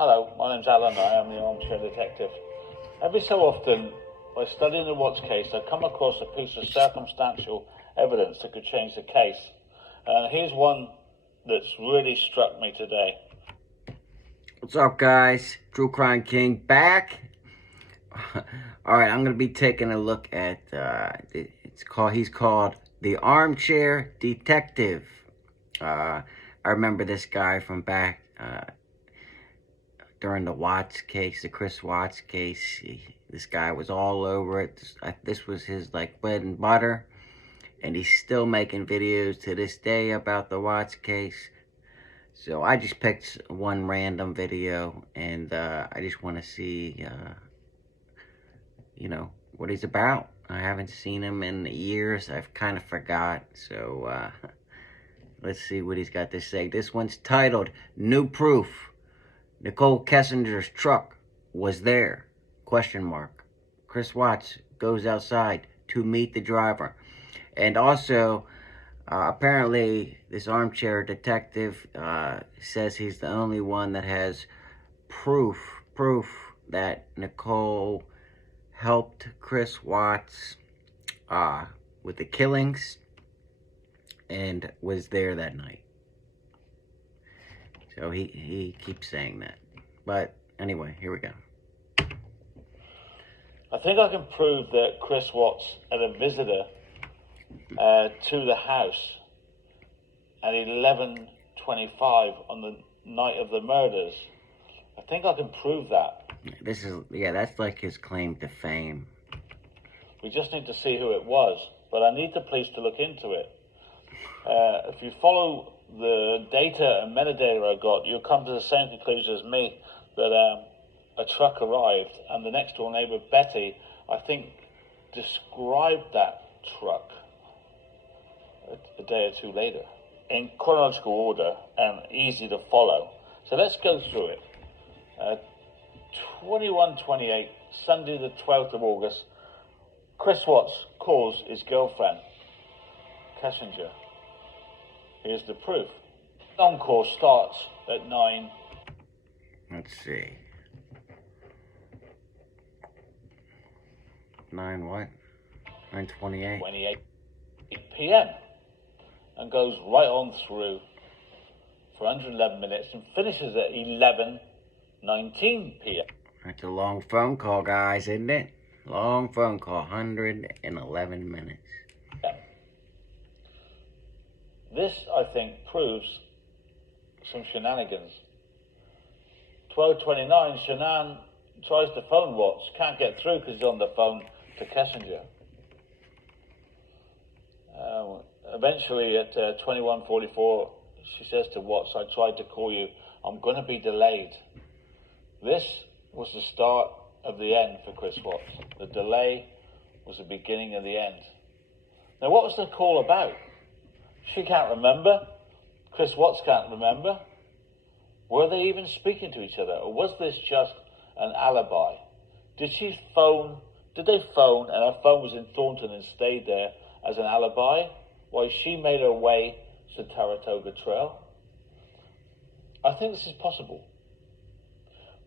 Hello, my name's Alan. I am the armchair detective. Every so often, by studying the Watts case, I come across a piece of circumstantial evidence that could change the case. And here's one that's really struck me today. What's up, guys? True Crime King back. Alright, I'm going to be taking a look at, he's called the Armchair Detective. I remember this guy from back, during the Watts case, the Chris Watts case. This guy was all over it. This was his, like, bread and butter. And he's still making videos to this day about the Watts case. So I just picked one random video, and I just want to see, you know, what he's about. I haven't seen him in years. I've kind of forgot. So let's see what he's got to say. This one's titled, New Proof. Nicole Kessinger's truck was there, ? Chris Watts goes outside to meet the driver. And also, apparently, this armchair detective says he's the only one that has proof that Nicole helped Chris Watts with the killings and was there that night. So he keeps saying that. But anyway, here we go. I think I can prove that Chris Watts had a visitor to the house at 11:25 on the night of the murders. I think I can prove that. That's like his claim to fame. We just need to see who it was, but I need the police to look into it. If you follow the data and metadata I got, you'll come to the same conclusion as me, that a truck arrived, and the next door neighbor, Betty, I think, described that truck a day or two later in chronological order and easy to follow. So let's go through it. 21:28, Sunday the 12th of August, Chris Watts calls his girlfriend, Cashapp. Here's the proof. Encore starts at 9. Let's see. 9 what? 9:28. 28 p.m. and goes right on through for 111 minutes and finishes at 11:19 p.m. That's a long phone call, guys, isn't it? Long phone call, 111 minutes. Yeah. This, I think, proves some shenanigans. 12:29, Shanann tries to phone Watts, can't get through because he's on the phone to Kessinger. Eventually, at 21:44, she says to Watts, I tried to call you, I'm going to be delayed. This was the start of the end for Chris Watts. The delay was the beginning of the end. Now, what was the call about? She can't remember. Chris Watts can't remember. Were they even speaking to each other? Or was this just an alibi? Did they phone and her phone was in Thornton and stayed there as an alibi while she made her way to Saratoga Trail? I think this is possible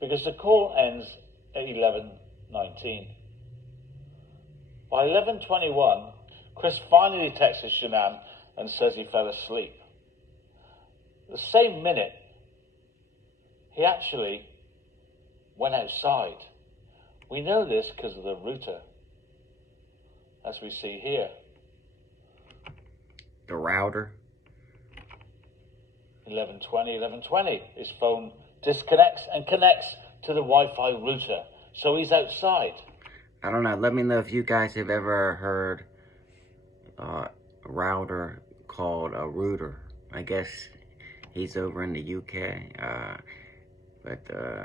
because the call ends at 11:19. By 11:21, Chris finally texts Shanann and says he fell asleep. The same minute, he actually went outside. We know this because of the router, as we see here. The router? 11:20. His phone disconnects and connects to the Wi-Fi router, so he's outside. I don't know. Let me know if you guys have ever heard a router called a router. I guess he's over in the UK. But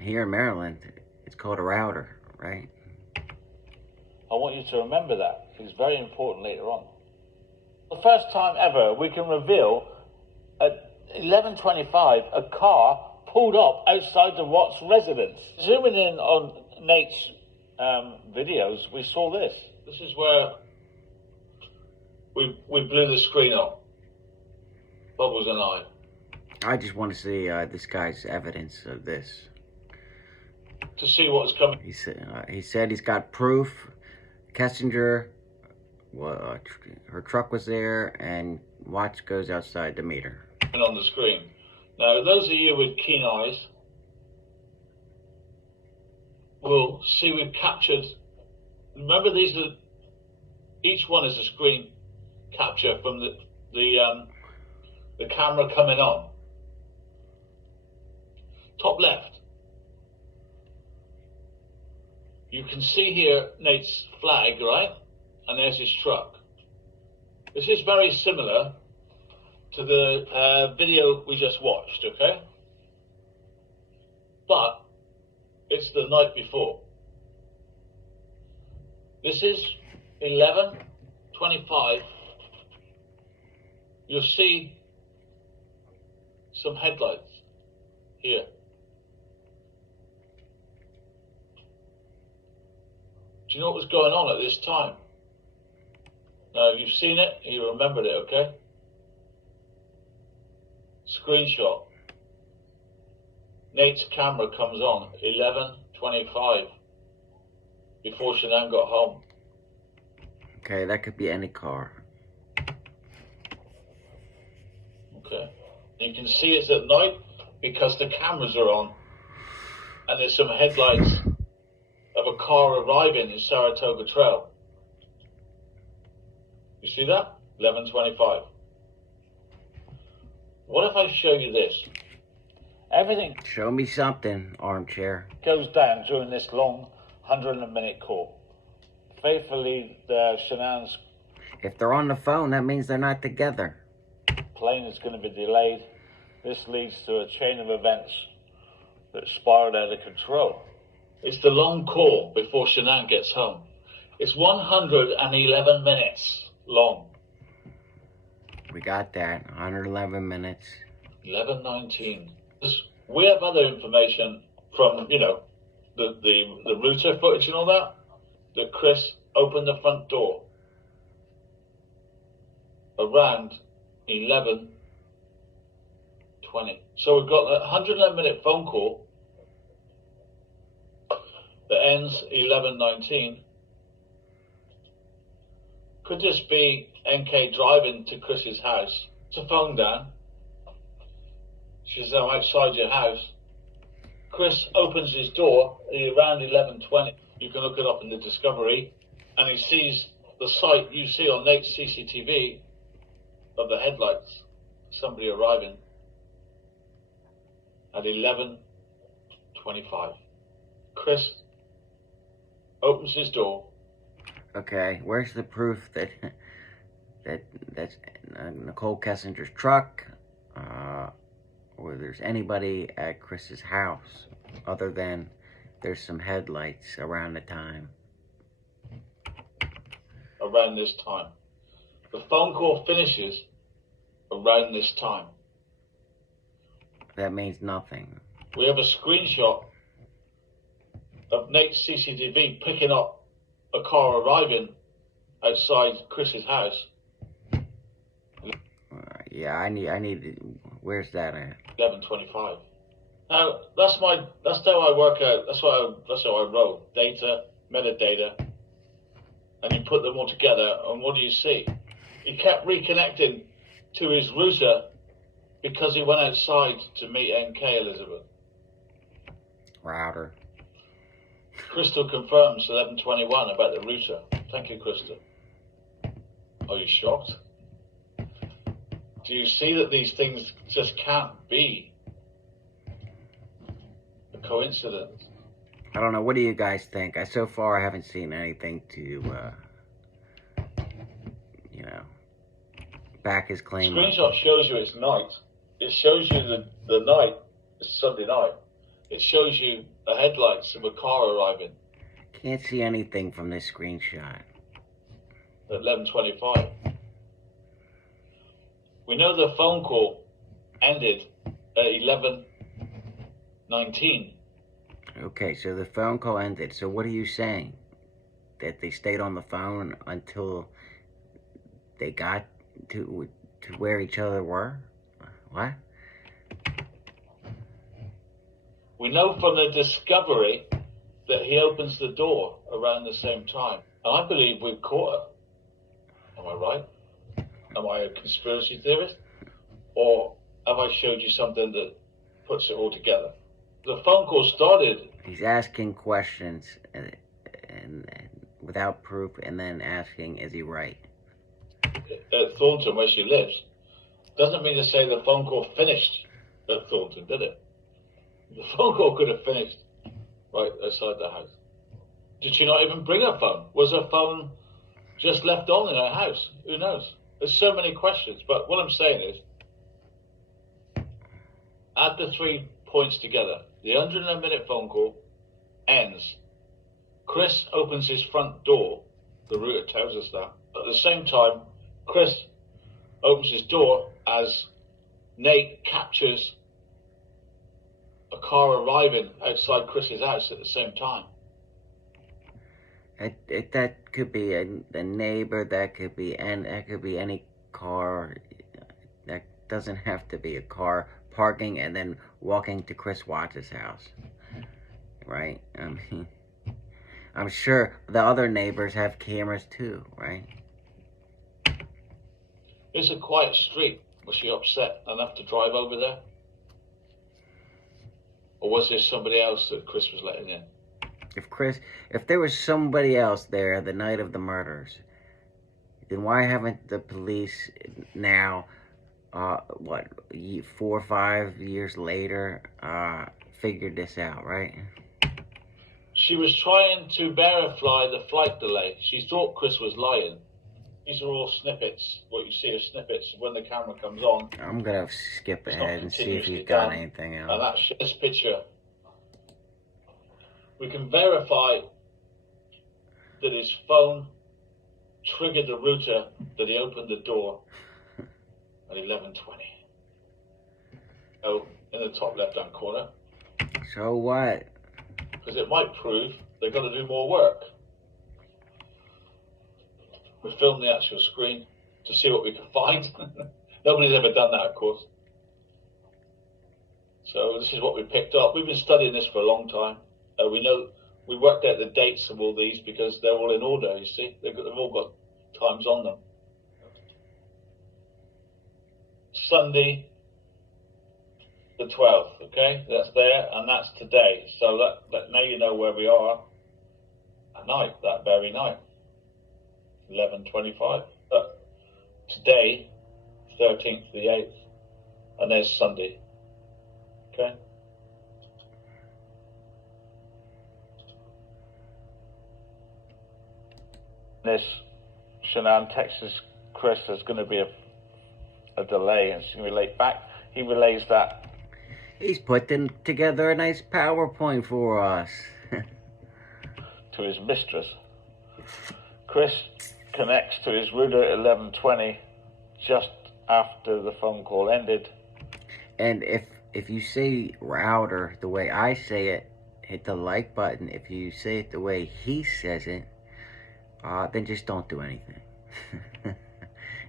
here in Maryland, it's called a router, right? I want you to remember that. It's very important later on. The first time ever we can reveal at 11:25 a car pulled up outside the Watts residence. Zooming in on Nate's videos, we saw this. This is where we blew the screen up. Bubbles and I. I just want to see this guy's evidence of this. to see what's coming. He said he's got proof. Kessinger, well, her truck was there, and watch goes outside the meter. On the screen. Now, those of you with keen eyes will see we've captured. Remember, these are each one is a screen capture from the camera coming on. Top left. You can see here Nate's flag, right? And there's his truck. This is very similar to the video we just watched, okay? But it's the night before. This is 11:25. You'll see some headlights here. Do you know what was going on at this time? Now, you've seen it, you remembered it, okay? Screenshot. Nate's camera comes on 11:25 before Shanann got home. Okay, that could be any car. Okay. You can see it's at night because the cameras are on and there's some headlights of a car arriving in Saratoga Trail. You see that? 11:25. What if I show you this? Everything Show me something, armchair. goes down during this long 100-minute call. Faithfully, Shanann's If they're on the phone, that means they're not together. plane is going to be delayed. This leads to a chain of events that spiraled out of control. It's the long call before Shanann gets home. It's 111 minutes long. We got that. 111 minutes. 11:19. We have other information from, the router footage and all that Chris opened the front door around 11:20. So we've got a 111-minute phone call that ends 11:19. Could this be NK driving to Chris's house to phone down? She says, I'm outside your house. Chris opens his door around 11:20. You can look it up in the Discovery, and he sees the sight you see on Nate's CCTV of the headlights. Somebody arriving at 11:25. Chris opens his door. Okay, where's the proof that that's Nicole Kessinger's truck, or there's anybody at Chris's house, other than there's some headlights around the time? Around this time. The phone call finishes around this time. That means nothing. We have a screenshot of Nate's CCTV picking up a car arriving outside Chris's house. Yeah, I need. Where's that at? 11:25. Now that's how I work out. That's how I wrote data, metadata, and you put them all together. And what do you see? He kept reconnecting to his router because he went outside to meet NK Elizabeth. Router. Crystal confirms 11:21 about the router. Thank you, Crystal. Are you shocked? Do you see that these things just can't be a coincidence? I don't know. What do you guys think? So far I haven't seen anything to, back his claim. Screenshot shows you it's night. It shows you the night. It's Sunday night. It shows you the headlights of a car arriving. Can't see anything from this screenshot. At 11:25. We know the phone call ended at 11:19. Okay, so the phone call ended. So what are you saying? That they stayed on the phone until they got to where each other were? What? We know from the discovery that he opens the door around the same time. And I believe we've caught her. Am I right? Am I a conspiracy theorist? Or have I showed you something that puts it all together? The phone call started. He's asking questions and without proof, and then asking, is he right? At Thornton, where she lives. Doesn't mean to say the phone call finished at Thornton, did it? The phone call could have finished right outside the house. Did she not even bring her phone? Was her phone just left on in her house? Who knows? There's so many questions, but what I'm saying is, add the 3 points together. The 100-minute phone call ends. Chris opens his front door. The router tells us that. At the same time, Chris opens his door as Nate captures a car arriving outside Chris's house at the same time. That could be a neighbor. That could be any car. That doesn't have to be a car parking and then walking to Chris Watts' house, right? I mean, I'm sure the other neighbors have cameras too, right? It's a quiet street. Was she upset enough to drive over there? Or was there somebody else that Chris was letting in? If there was somebody else there the night of the murders, then why haven't the police now, 4 or 5 years later, figured this out, right? She was trying to verify the flight delay. She thought Chris was lying. These are all snippets. What you see are snippets when the camera comes on. I'm gonna skip ahead and see if you've got anything else. And that's this picture. We can verify that his phone triggered the router, that he opened the door at 11:20. Oh, in the top left-hand corner. So what? Because it might prove they've got to do more work. We filmed the actual screen to see what we can find. Nobody's ever done that, of course. So this is what we picked up. We've been studying this for a long time. We worked out the dates of all these because they're all in order, you see. They've all got times on them. Sunday the 12th, okay? That's there, and that's today. So that now you know where we are at night, that very night. 11:25. Today, 13th the 8th, and there's Sunday. Okay? This Shanann texts Chris there's going to be a delay and she's going to be late back. He relays that. He's putting together a nice PowerPoint for us. To his mistress. Chris connects to his router at 11:20 just after the phone call ended. And if you say router the way I say it, hit the like button. If you say it the way he says it, then just don't do anything.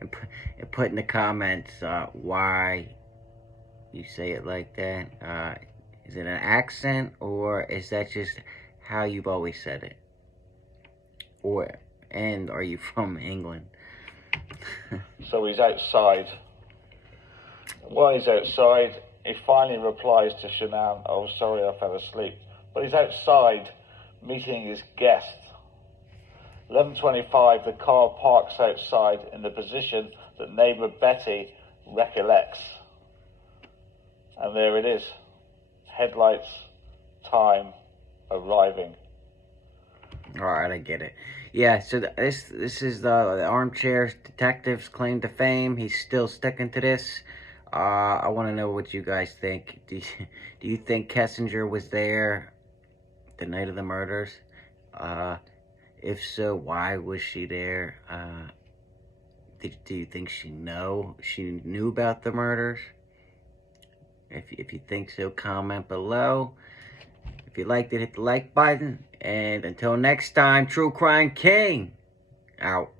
and put in the comments why you say it like that. Is it an accent, or is that just how you've always said it? And are you from England? So he's outside. While he's outside, he finally replies to Shanann, "Oh, sorry, I fell asleep." But he's outside meeting his guest. 11:25, the car parks outside in the position that neighbour Betty recollects. And there it is. Headlights, time, arriving. Alright, I get it. Yeah, so this is the armchair detective's claim to fame. He's still sticking to this. I want to know what you guys think. Do you think Kessinger was there the night of the murders? If so, why was she there? Do you think she knew about the murders? If you think so, comment below. If you liked it, hit the like button. And until next time, True Crime King, out.